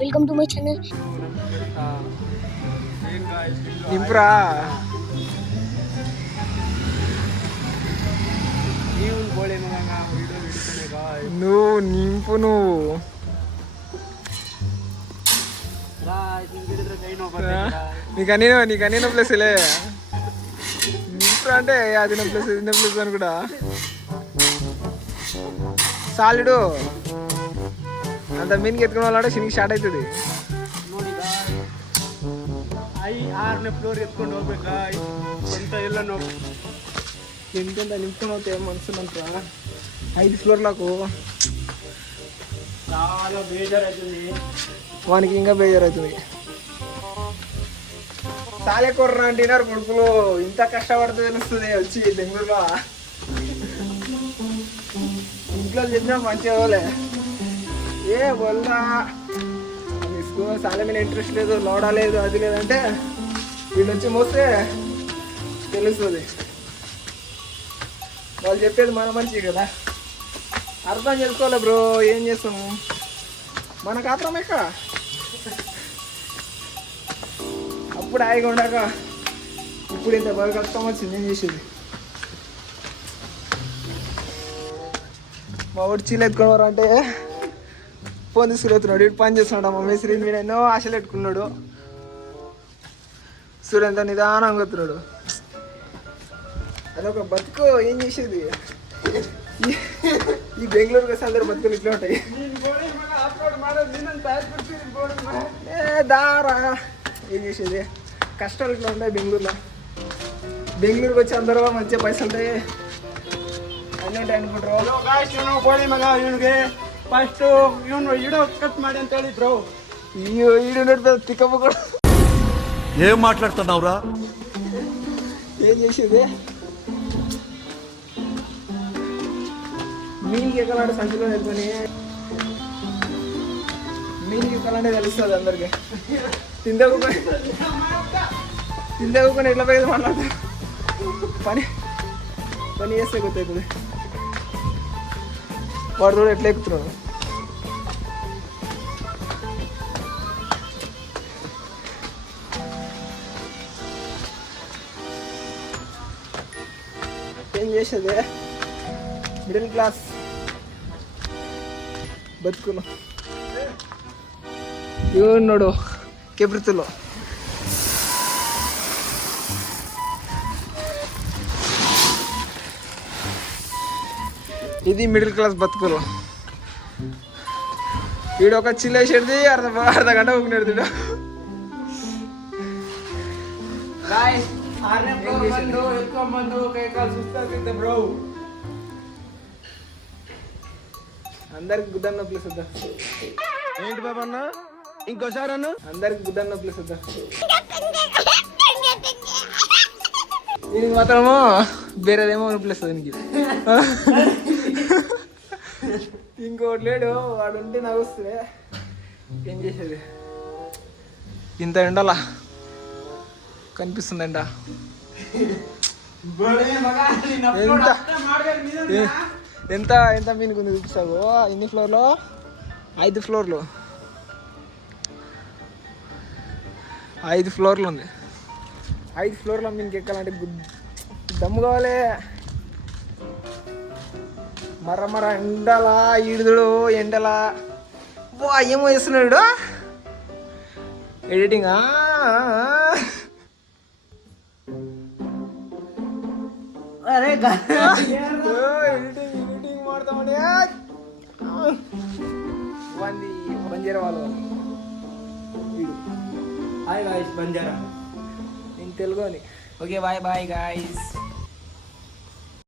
Welcome to my channel. నింపురా నువ్వు నింపు నువ్వు నీకు అన్ని ప్లేస్లే నింపురా అంటే అది ప్లేస్ ఇది ప్లేస్ అని కూడా సాలిడు అంత మీనికి ఎత్తుకున్న వాళ్ళ సినికి స్టార్ట్ అవుతుంది. ಆರನೇ ಫ್ಲೋರ್ ಎತ್ಕೊಂಡು ಹೋಗ್ಬೇಕಾ ಅಂತ ಎಲ್ಲ ನಾವು ಎಂತೆಂತ ನಿಂತ್ಕೊಂಡು ಹೋಗ್ತೇವೆ ಮನ್ಸು 5 ఫ్లోర్లకు చాలా బేజారవుతుంది. వానికి ఇంకా బేజారవుతుంది. సాలే కొర్ర అంటున్నారు కొడుకులు, ఇంత కష్టపడితే తెలుస్తుంది వచ్చి బెంగళూరులో. ఇంట్లో చెప్పినా మంచిగా పోలే ఏ వల్లా సాల మీద ఇంట్రెస్ట్ లేదు, లోడా లేదు, అది లేదంటే వీళ్ళు వచ్చి మోస్తే తెలుస్తుంది. వాళ్ళు చెప్పేది మన మంచి కదా, అర్థం చేసుకోవాలి బ్రో. ఏం చేస్తాము, మనకు అర్థమేక అప్పుడు హాయిగా ఉండక ఇప్పుడు ఇంత బాగా కష్టం వచ్చింది. ఏం చేసేది, మా వాడు చీలు ఎత్తుకున్నారు అంటే ఫోన్ తీసుకురెత్తున్నాడు. ఇటు పని చేస్తున్నాడు. మా మేస్త్రి మీద ఎన్నో ఆశలు పెట్టుకున్నాడు. సూర్య ఎంత నిదానంగా వస్తున్నాడు. అదొక బతుకు. ఏం చేసేది, ఈ బెంగళూరుకి వస్తే అందరు బతుకులు ఇట్లా ఉంటాయి. దారా ఏం చేసేది, కష్టాలు ఇట్లా ఉంటాయి బెంగళూరులో. బెంగళూరుకి వచ్చి అందరూ మంచిగా పైసలు ఉంటాయి అన్నీ ఉంటాయి అనుకుంటారు. ಫಸ್ಟ್ ಇವನು ಇಡೋ ಕಟ್ ಮಾಡಿ ಅಂತ ಹೇಳಿದ್ರು. అయ్యో ఈడు తిక్కమ్మ కూడా ఏం మాట్లాడుతున్నావురా? ఏం చేసేది, మీనికి ఎక్కలాంటి సంచులో వెళ్ళుకొని మీనికి ఎక్కలాంటి తెలుస్తుంది అందరికి. తిందకుని ఎట్లా పోయేది మాట్లాడతారు. పని చేస్తే గుర్తవుతుంది. వాడు కూడా ఎట్లా ఎక్కుతున్నాడు. ఏం చేసేది, మిడిల్ క్లాస్ బతుకులు. ఉన్నాడు కేప్రితులో. ఇది మిడిల్ క్లాస్ బతుకులు. వీడు ఒక చిల్లేసేది అర్ధ గంట ఊపినాడు. అందరికి గుద్దన్న ప్లేస్ వద్దా? ఏంటి బాబా అన్న, ఇంకోసారి అన్న. అందరికి గుద్దన్న ప్లేస్ వద్దా? దీనికి మాత్రము వేరేదేమో ప్లేస్ దీనికి. ఇంకోటి లేడు, వాడు ఉంటే నవ్వుస్తే ఏం చేసేది. ఇంత ఎండలా కనిపిస్తుంది ఎండ. ఎంత ఎంత మీనికి ఉంది చూపిస్తావు. ఎన్ని ఫ్లోర్లో? 5 ఫ్లోర్లు. 5 ఫ్లోర్లు ఉంది. 5 ఫ్లోర్లో మీనికి ఎక్కాలంటే దమ్ము కావాలి. మర ఎండలా ఈడుదుడు ఎండలా. వా ఏమో చేస్తున్నాడు ఎడిటింగ్. ఎడిటింగ్ ಮಾಡ್ತಾವಣಿ. బంజారా వాళ్ళు. Hi guys, Banjara. నేను తెలుగు అని. Okay bye bye guys.